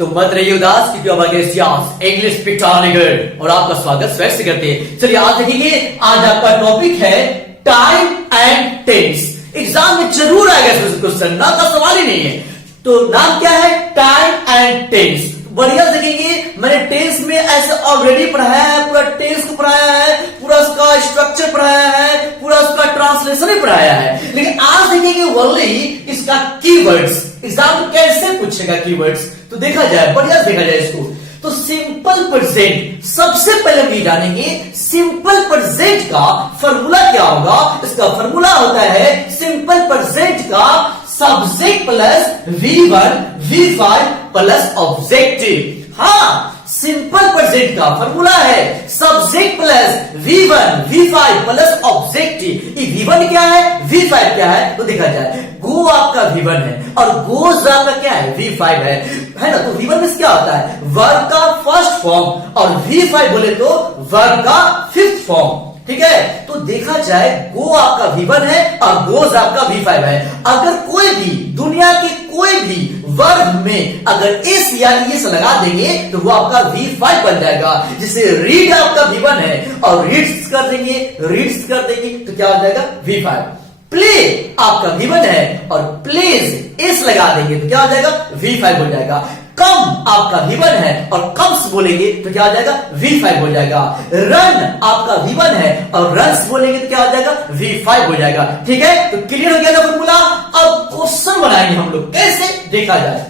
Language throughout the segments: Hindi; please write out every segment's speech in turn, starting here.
तो मत रहिए उदास क्योंकि हमारे इंग्लिश पिटानीगढ़ और आपका स्वागत स्वेट से करते हैं। चलिए आज देखेंगे, आज आपका टॉपिक है टाइम एंड टेंस। एग्जाम में जरूर आएगा क्वेश्चन, नाम का सवाल ही नहीं है। तो नाम क्या है? Time and tense. बढ़िया देखेंगे, मैंने टेंस में ऐसे ऑलरेडी पढ़ाया है, पूरा टेंस को पढ़ाया है, पूरा उसका स्ट्रक्चर पढ़ाया है, पूरा उसका ट्रांसलेशन ही पढ़ाया है। लेकिन आज देखेंगे ओनली इसका कीवर्ड्स। एग्जाम कैसे पूछेगा कीवर्ड्स, तो देखा जाए, बढ़िया देखा जाए इसको। तो सिंपल प्रेजेंट, सबसे पहले हम ये जानेंगे सिंपल प्रेजेंट का फॉर्मूला क्या होगा। इसका फॉर्मूला होता है सिंपल प्रेजेंट का subject plus V1 V5 plus objective. हाँ, सिंपल प्रेजेंट का फॉर्मूला है subject plus V1 V5 plus objective. ये V1 क्या है, V5 क्या है, तो देखा जाए। गो आपका V1 है और गोज आपका क्या है, V5 है ना। तो V1 में क्या होता है, वर्ब का फर्स्ट फॉर्म, और V5 बोले तो वर्ब का फिफ्थ फॉर्म। ठीक है, तो देखा जाए गो आपका V1 है और गोज आपका V5 है। अगर कोई भी दुनिया की कोई भी वर्ब में अगर एस या एस लगा देंगे तो वो आपका V5 बन जाएगा। जिसे रीड आपका V1 है और रीड्स कर देंगे तो क्या हो जाएगा, V5। प्ले आपका V1 है और प्लेज एस लगा देंगे तो क्या हो जाएगा, V5 हो जाएगा। कम आपका V1 है और कम्स बोलेंगे तो क्या हो जाएगा, V5 हो जाएगा। रन आपका V1 है और रन्स बोलेंगे तो क्या हो जाएगा, V5 हो जाएगा। ठीक है, तो क्लियर हो गया ना फॉर्मूला। अब क्वेश्चन बनाएंगे हम लोग, कैसे देखा जाए।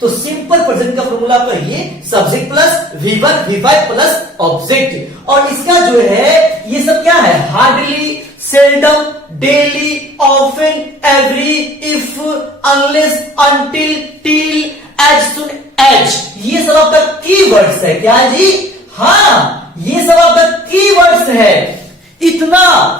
तो सिंपल प्रेजेंट का फॉर्मूला आपका ये subject plus V1 V5 plus object. और इसका जो है ये सब क्या है, hardly, seldom, daily, often, every, if, unless, until, till, as soon as, ये सब आपका कीवर्ड्स है। क्या है जी? हाँ, ये सब आपका कीवर्ड्स है। इतना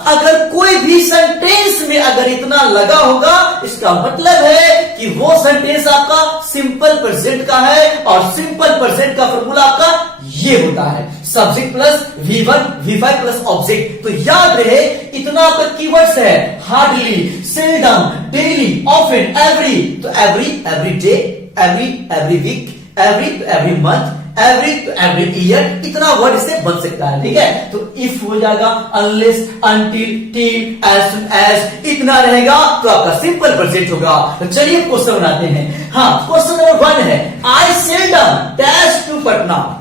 अगर कोई भी सेंटेंस में अगर इतना लगा होगा, इसका मतलब है कि वो सेंटेंस आपका सिंपल प्रेजेंट का है। और सिंपल प्रेजेंट का फॉर्मूला आपका ये होता है subject plus V1 V5 plus object. तो याद रहे, इतना आपका कीवर्ड्स है, hardly, seldom, daily, often, every. तो every day, every week, every month, every year, इतना वर्ड इससे बन सकता है। ठीक है, तो इफ हो जाएगा, unless, until, till, as soon as, इतना रहेगा तो आपका सिंपल प्रेजेंट होगा। तो चलिए क्वेश्चन बनाते हैं। हाँ, क्वेश्चन नंबर 1 है, आई सेल्डम डैश टू पटना।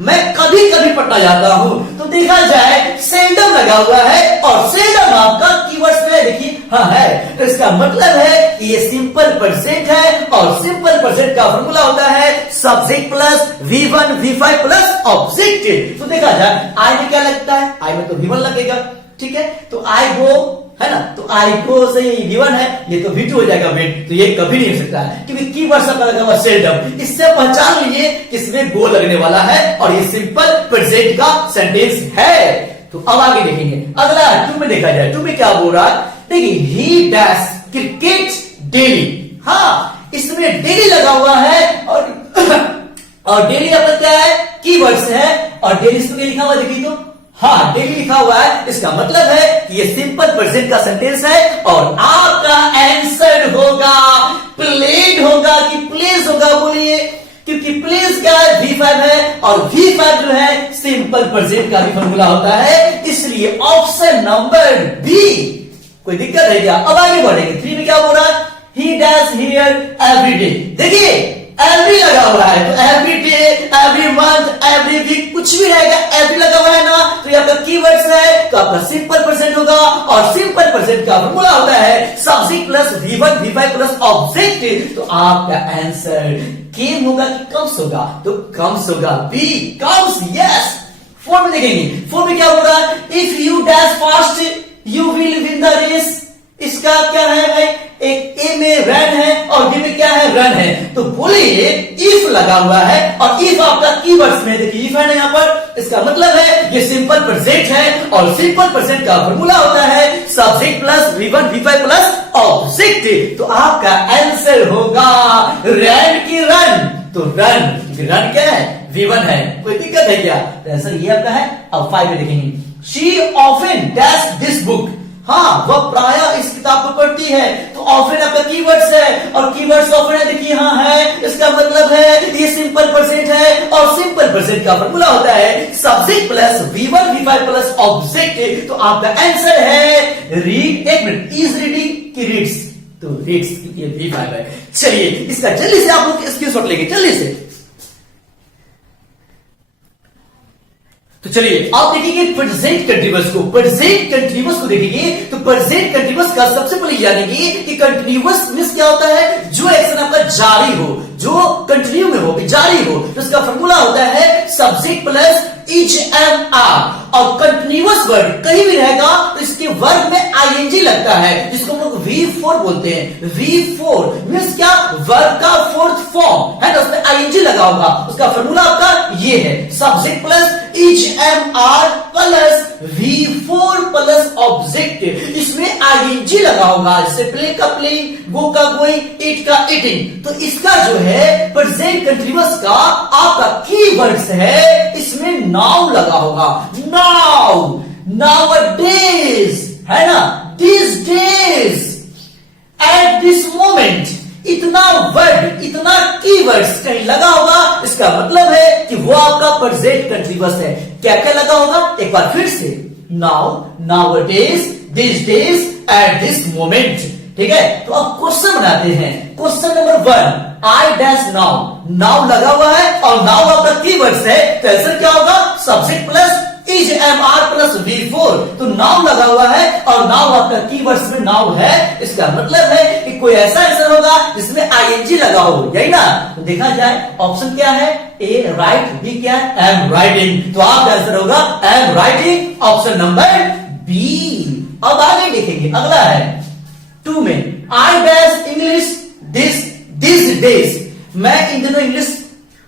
मैं कभी कभी पटना जाता हूं। तो देखा जाए सेल्डम लगा हुआ है और सेल्डम आपका कीवर्ड्स में देखिए हाँ है। तो इसका मतलब है कि ये सिंपल प्रेजेंट है और सिंपल प्रेजेंट का फॉर्मूला होता है subject plus V1 V5 plus object. तो देखा जाए आई में क्या लगता है, आई में तो V1 लगेगा। ठीक है, तो आई गो है ना, तो आई गो से V1 है, ये तो V2 हो जाएगा वेट। तो ये कभी नहीं हो सकता है क्योंकि कीवर्ड सबका लगा हुआ सेल्डम। इससे पहचान लीजिए किसमें गो लगने वाला है और ये सिंपल प्रेजेंट का सेंटेंस है। तो अब आगे देखेंगे, अगला 2 में देखा जाए। 2 में क्या बोल रहा है, देखिए ही डैश क्रिकेट डेली। हाँ, इसमें डेली लगा हुआ है और डेली आपका क्या है, कीवर्ड्स है। और डेली इसमें लिखा हुआ देखिए तो हाँ, डेली लिखा हुआ है। इसका मतलब है कि ये सिंपल प्रेजेंट का सेंटेंस है और आपका आंसर होगा प्लेड होगा कि प्लेस होगा, बोलिए। क्योंकि प्लेस क्या है, V5 है और V5 जो है सिंपल प्रेजेंट का भी फॉर्मूला होता है। इसलिए ऑप्शन नंबर बी। कोई दिक्कत है क्या? अब आगे बढ़ेंगे। 3 में क्या बोल रहा है, he dash here every day. देखिए एवरी लगा हुआ है तो every day, every month, every week, कुछ भी रहेगा, एवरी लगा हुआ है ना, तो ये आपका कीवर्ड्स है। तो आपका सिंपल प्रेजेंट होगा और सिंपल प्रेजेंट का फॉर्मूला होता है subject plus V1 V5 plus object. तो आपका आंसर केम होगा कि कम्स होगा, तो कम्स होगा, बी कम्स। यस। 4 में देखेंगे, 4 में क्या होगा, if you dash fast you will win the race. इसका क्या है भाई, एक ए में रन है और बी में क्या है, रन है। तो बोलिए इफ लगा हुआ है और इफ आपका कीवर्ड्स में देखिए इफ है ना यहाँ पर। इसका मतलब है ये सिंपल प्रेजेंट है और सिंपल प्रेजेंट का फॉर्मूला होता है subject plus V1 V5 plus object. तो आपका आंसर होगा रन की रन। तो रन क्या है, V1 है। कोई दिक्कत है क्या? तो आंसर ये आपका है। अब 5 में देखेंगे, she often dash this book. हाँ, वह प्रायः इस किताब को पढ़ती है। तो ऑफन आपका कीवर्ड्स है, और कीवर्ड्स ऑफन है, देखिए हाँ है, इसका मतलब है ये सिंपल प्रेजेंट है, और सिंपल प्रेजेंट का फॉर्मूला होता है subject plus V1 V5 plus object. तो आपका आंसर है रीड, एक मिनट, इज रीडिंग की रीड्स, तो रीड्स ये V5 है। चलिए इसका जल्दी से आप लोग स्क्रीनशॉट लेंगे जल्दी से। तो चलिए आप देखेंगे प्रेजेंट कंटीन्यूअस को, प्रेजेंट कंटीन्यूअस को देखेंगे तो प्रेजेंट कंटीन्यूअस का सबसे पहले जानेंगे कि कंटीन्यूअस मींस क्या होता है, जो एक्शन आपका जारी हो, जो कंटिन्यू में हो, जारी हो, तो इसका फॉर्मूला होता है subject plus is am are. और कंटिन्यूअस वर्ड कहीं भी रहेगा तो इसके वर्ग में आईएनजी लगता है, जिसको हम लोग V4 बोलते हैं। V4 मींस क्या, वर्ग का फोर्थ फॉर्म है ना, उसमें आईएनजी लगा होगा, उसका फॉर्मूला आपका ये है subject plus is am are plus V4 plus object. इसमें आईएनजी लगा होगा, जैसे प्ले का प्लेइंग, गो का गोइंग, ईट का ईटिंग। तो इसका जो है प्रेजेंट कंटीन्यूअस का आपका कीवर्ड्स है, इसमें नाउ लगा होगा, नाउ, नाउअडेज है ना, this days, at this moment. इतना वर्ड, इतना कीवर्ड्स कहीं लगा होगा, इसका मतलब है कि वो आपका प्रेजेंट कंटीन्यूअस है। क्या क्या लगा होगा, एक बार फिर से, now, nowadays, this days, at this moment. ठीक है, तो अब क्वेश्चन बनाते हैं। Question number 1, I dash now, now लगा हुआ है और नाउ आपका कीवर्ड्स है, तो आंसर क्या होगा, subject plus is am are plus V4। तो नाउ लगा हुआ है और नाउ आपका कीवर्ड्स में नाउ है, इसका मतलब है कि कोई ऐसा आंसर होगा जिसमें आईएनजी लगा हो, यही ना। तो देखा जाए ऑप्शन क्या है, ए राइट, बी क्या है, एम राइटिंग। तो आपका आंसर होगा am writing, option number B. अब आगे देखेंगे, अगला है 2 में, I dash English this days. मैं इन दिनों इंग्लिश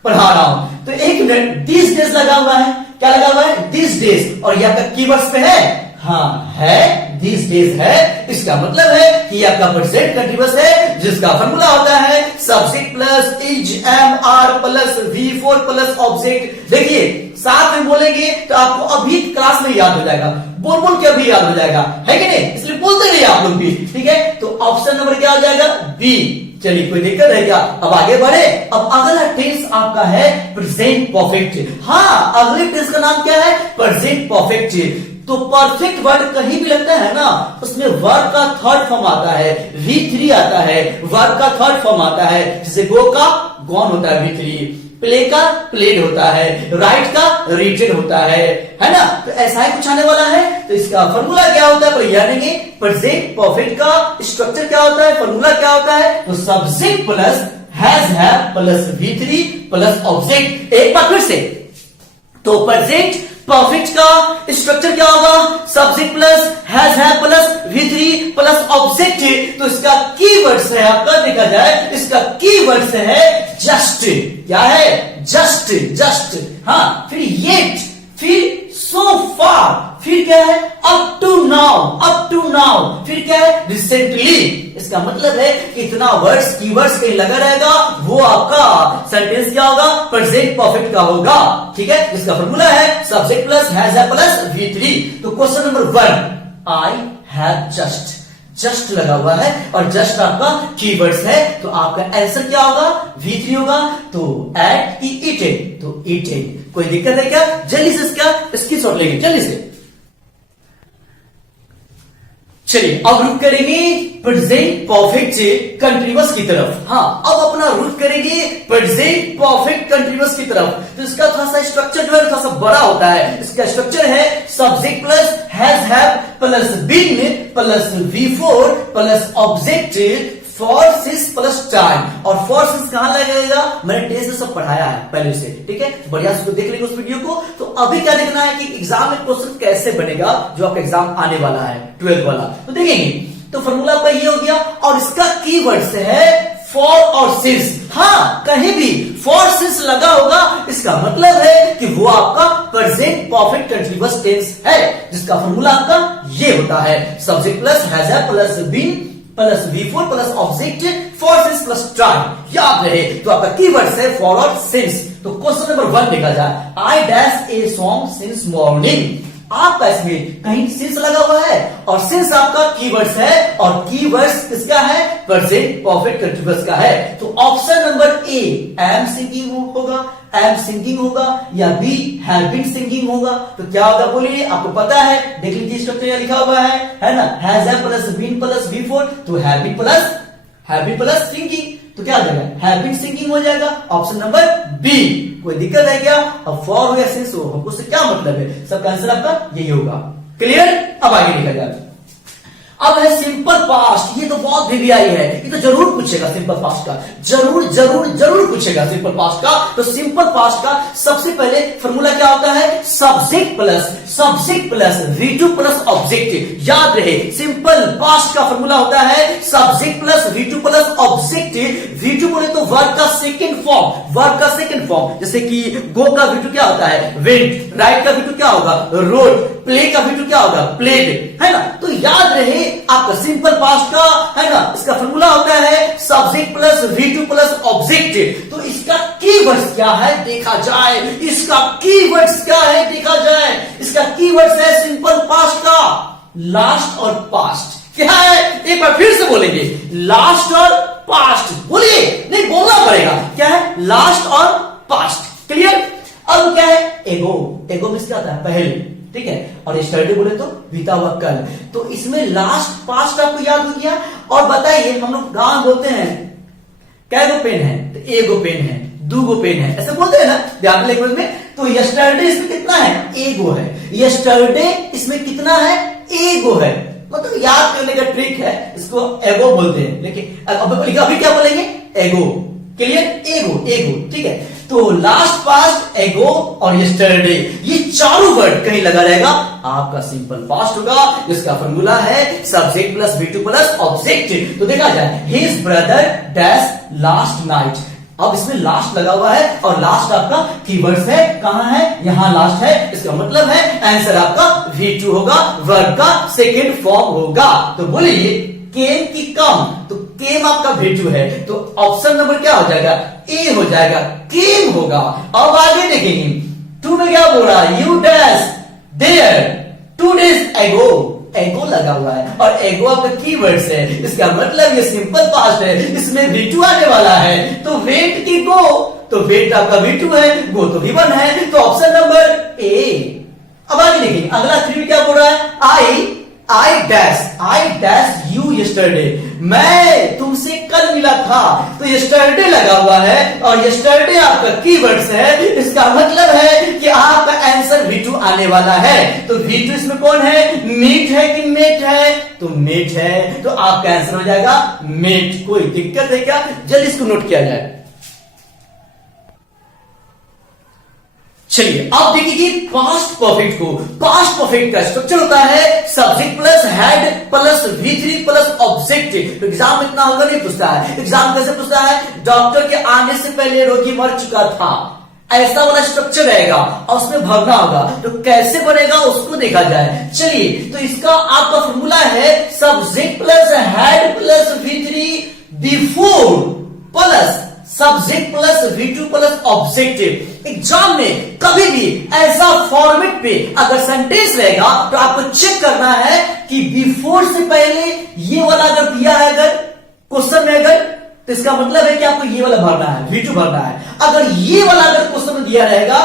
पढ़ा रहा हूं, तो एक मिनट, दिस डेज लगा हुआ है, क्या लगा हुआ है, दिस डेज, और यह आपका कीवर्ड्स पे है, हाँ है, दिस डेज है, इसका मतलब है कि यह आपका प्रेजेंट कंटीन्यूअस है, जिसका फॉर्मूला होता है subject plus is am are plus V4 plus object. देखिए साथ में बोलेंगे तो आपको अभी क्लास में याद हो जाएगा, बोल बोल के अभी याद हो जाएगा, है कि नहीं, इसलिए बोलते रहिए आप लोग भी। ठीक है, तो ऑप्शन नंबर क्या हो जाएगा, बी। चलिए कोई दिक्कत है क्या, अब आगे बढ़े। अब अगला टेंस आपका है प्रेजेंट परफेक्ट। हाँ, अगले टेंस का नाम क्या है, प्रेजेंट परफेक्ट। तो परफेक्ट वर्ड कहीं भी लगता है ना, उसमें वर्ब का थर्ड फॉर्म आता है, V3 आता है, वर्ब का थर्ड फॉर्म आता है, जैसे गो का गॉन होता है V3, प्ले का प्लेड होता है, राइट का रीटेड होता है ना। तो ऐसा ही कुछ आने वाला है। तो इसका फॉर्मूला क्या होता है, पर यानी प्रेजेंट परफेक्ट का स्ट्रक्चर क्या होता है, फॉर्मूला क्या होता है, तो subject plus has have plus V3 plus object. एक बार फिर से, तो प्रेजेंट परफेक्ट का स्ट्रक्चर क्या होगा, subject plus has have plus V3 plus object. तो इसका कीवर्ड्स है आपका, देखा जाए इसका कीवर्ड्स है जस्ट। क्या है, जस्ट, जस्ट। हाँ, फिर येट, फिर सो फार, फिर क्या है, up to now, up to now, फिर क्या है, रिसेंटली। इसका मतलब है कि इतना वर्ड्स, कीवर्ड्स कहीं लगा रहेगा, वो आपका सेंटेंस क्या होगा, प्रेजेंट परफेक्ट का होगा। ठीक है, इसका फॉर्मूला है subject plus has have plus V3। तो question number 1, I have just, just लगा हुआ है और जस्ट आपका कीवर्ड्स है, तो आपका आंसर क्या होगा, V3 होगा। तो एट ईटेड, तो ईटेड। कोई दिक्कत है क्या, जल्दी से इसका स्क्रीनशॉट लेंगे जल्दी से। चलिए अब रुक करेंगे प्रेजेंट परफेक्ट कंटीन्यूअस की तरफ। हाँ, अब अपना रुक करेंगे प्रेजेंट परफेक्ट कंटीन्यूअस की तरफ। तो इसका थोड़ा सा स्ट्रक्चर जो है थोड़ा सा बड़ा होता है। इसका स्ट्रक्चर है subject plus has have plus been plus V4 plus object for since plus time. और फॉर सिंस कहां लगेगा, मैंने टेस्ट में सब पढ़ाया है पहले से। ठीक है, तो बढ़िया से देख लेंगे उस वीडियो को। तो अभी क्या देखना है कि एग्जाम में क्वेश्चन कैसे बनेगा, जो आपका एग्जाम आने वाला है 12th वाला, तो देखेंगे। तो फॉर्मूला आपका ये हो गया और इसका कीवर्ड्स है फॉर और सिंस। हाँ, कहीं भी फॉर सिंस लगा होगा, इसका मतलब है कि वो आपका प्रेजेंट परफेक्ट कंटीन्यूअस टेंस है, जिसका फॉर्मूला आपका ये होता है subject plus has have plus been plus V4 plus object for since plus time. याद रहे, तो आपका कीवर्ड्स है फॉर और सिंस। तो क्वेश्चन नंबर 1 देखा जाए, I dash a song since morning. आपका इसमें कहीं सिंस लगा हुआ है और सिंस आपका कीवर्ड्स है और कीवर्ड्स किसका है? प्रेजेंट परफेक्ट कंटीन्यूअस का है। तो option number A am singing होगा, एम सिंगिंग होगा या बी हैव बीन सिंगिंग होगा। तो क्या होगा बोलिए, आपको पता है, देख लीजिए स्ट्रक्चर यहां लिखा हुआ है ना, has am plus been plus B four, तो हैव बीन प्लस सिंगिंग, तो क्या हो जाएगा? हैव बीन सिंगिंग हो जाएगा ऑप्शन नंबर बी। कोई दिक्कत है क्या? अब फॉर हो या सिंस हो, हमको उससे क्या मतलब है? सबका आंसर आपका यही होगा। क्लियर? अब आगे निकल जाए। अब है सिंपल पास्ट, ये तो बहुत वीवीआई है, ये तो जरूर पूछेगा सिंपल पास्ट का, जरूर पूछेगा सिंपल पास्ट का। तो सिंपल पास्ट का सबसे पहले फॉर्मूला क्या होता है? Subject plus V2 plus object. याद रहे सिंपल पास्ट का फॉर्मूला होता है subject plus V2 plus object. V2 बोले तो वर्ब का सेकंड फॉर्म, जैसे कि गो का V2 क्या होता है? वेंट। राइट का V2 क्या होगा? रोड। प्ले का V2 क्या होगा? प्लेड, है ना। तो याद रहे आपका सिंपल पास्ट का, है ना, इसका फॉर्मूला होता है subject plus V2 plus object. तो इसका कीवर्ड्स क्या है देखा जाए, इसका कीवर्ड्स है सिंपल पास्ट का लास्ट और पास्ट। क्या है? एक बार फिर से बोलेंगे, लास्ट और पास्ट। बोलिए, नहीं बोलना पड़ेगा। क्या है? लास्ट और पास्ट। क्लियर? अब क्या है? एगो में क्या होता है? पहले, ठीक है। और यस्टरडे बोले तो बीता हुआ कल। तो इसमें लास्ट पास्ट आपको याद हो गया। और बताइए, हम लोग गांव बोलते हैं क्या गो पेन है? तो एगो पेन है, दूगो पेन है, ऐसे बोलते हैं ना देहाती लैंग्वेज में। तो यस्टरडे इसमें कितना है? एगो है। यस्टरडे इसमें कितना है? एगो है। मतलब याद करने का ट्रिक है, इसको एगो बोलते हैं। लेकिन अभी क्या बोलेंगे? एगो। क्लियर? एगो, ठीक है। तो लास्ट पास्ट, एगो और यस्टरडे, ये चारों वर्ड कहीं लगा रहेगा, आपका सिंपल पास्ट होगा, जिसका फॉर्मूला है subject plus V2 plus object. तो देखा जाए, his brother dash last night. अब इसमें लास्ट लगा हुआ है और लास्ट आपका कीवर्ड्स है, कहां है? यहां लास्ट है। इसका मतलब है आंसर आपका V2 होगा, वर्ब का सेकेंड फॉर्म होगा। तो बोलिए केम की कम, तो केम आपका V2 है, तो ऑप्शन नंबर क्या हो जाएगा? ए हो जाएगा, केम होगा। अब आगे देखेंगे, 2 में क्या बोल रहा है? You dash there 2 days ago। एगो लगा हुआ है और एगो आपका कीवर्ड्स है, इसका मतलब ये सिंपल पास्ट है, इसमें V2 आने वाला है। तो वेट की गो, तो वेट आपका V2 है, गो तो V1 है, तो ऑप्शन नंबर ए। अब आगे देखिए, अगला 3 क्या बोल रहा है? आई डैश यू यस्टरडे, मैं तुमसे कल मिला था। तो यस्टरडे लगा हुआ है और यस्टरडे आपका कीवर्ड्स है, इसका मतलब है कि आपका आंसर V2 आने वाला है। तो V2 इसमें कौन है? मीट है कि मेट है? तो मेट है, तो आपका आंसर हो जाएगा मेट। कोई दिक्कत है क्या? जल्दी इसको नोट किया जाए। चलिए अब देखिए पास्ट परफेक्ट को। पास्ट परफेक्ट का स्ट्रक्चर होता है subject plus head plus V3 plus object. तो एग्जाम इतना होगा नहीं पूछता है। एग्जाम कैसे पूछता है? डॉक्टर के आने से पहले रोगी मर चुका था, ऐसा वाला स्ट्रक्चर रहेगा और उसमें भरना होगा। तो कैसे बनेगा उसको देखा जाए। चलिए, तो इसका आपका फॉर्मूला है subject plus head plus V3 before plus subject plus V2 plus objective. Exam में कभी भी ऐसा फॉर्मेट पे अगर सेंटेंस रहेगा तो आपको चेक करना है कि बिफोर से पहले ये वाला अगर दिया है, अगर क्वेश्चन में अगर, तो इसका मतलब है कि आपको ये वाला भरना है, V2 भरना है। अगर ये वाला अगर क्वेश्चन में दिया रहेगा,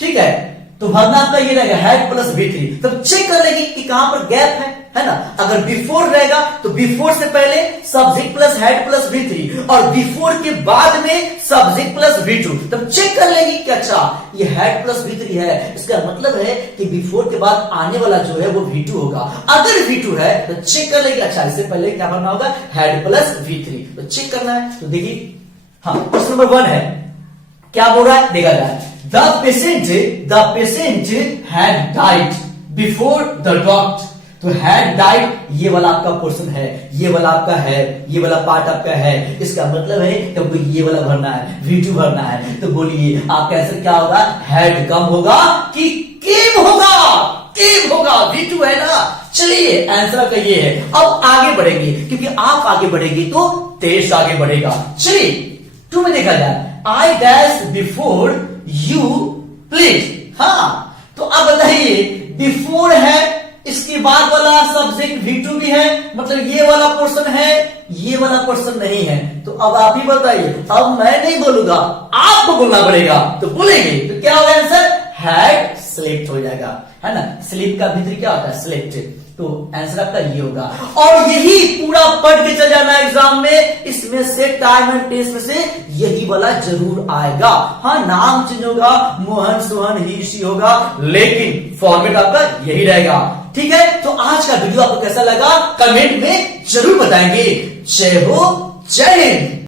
ठीक है, तो भरना आपका ये रहेगा हेड प्लस V3। तब चेक कर लेंगे कि कहां पर गैप है ना। अगर बिफोर रहेगा तो बिफोर से पहले subject plus head plus V3 और बिफोर के बाद में सब्जेक्ट प्लस V2। तब चेक कर लेंगे कि अच्छा ये हेड प्लस V3 है, इसका मतलब है कि बिफोर के बाद आने वाला जो है वो V2 होगा। अगर V2 है तो चेक कर लेंगे अच्छा इससे पहले क्या भरना होगा? Head plus V3। तो चेक करना है। तो देखिए, हाँ, क्वेश्चन नंबर 1 है, क्या बोल रहा है देखा जाए। The patient had died before the doctor। तो हैड डाइड ये वाला आपका पोर्शन है, ये वाला आपका है, ये वाला पार्ट आपका है। इसका मतलब है कि हमको ये वाला भरना है, V2 भरना है। तो बोलिए आपका आंसर क्या होगा? हैड कम होगा कि केम होगा? केम होगा, V2 है ना। चलिए आंसर आपका ये है। अब आगे बढ़ेंगे, क्योंकि आप आगे बढ़ेंगे तो देश आगे बढ़ेगा। चलिए 2 में देखा जाए, I dash before you please. हाँ, तो अब बताइए बिफोर V2 भी है, मतलब ये वाला पोर्शन है, ये वाला पोर्शन नहीं है। तो अब आप ही बताइए, अब मैं नहीं बोलूंगा, आपको बोलना पड़ेगा। तो बोलेंगे तो क्या होगा आंसर? हैड स्लेप्ट हो जाएगा, है ना। स्लीप का भीतर क्या होता है? स्लेप्ट। तो आंसर आपका ये होगा। और यही पूरा पढ़ के चल जाना एग्जाम में, इसमें से टाइम एंड टेंस में से यही वाला जरूर आएगा। हाँ, नाम चेंज होगा, मोहन, सोहन, ही, शी होगा, लेकिन फॉर्मेट आपका यही रहेगा। ठीक है, तो आज का वीडियो आपको कैसा लगा कमेंट में जरूर बताएंगे। जय हो, जय हिंद।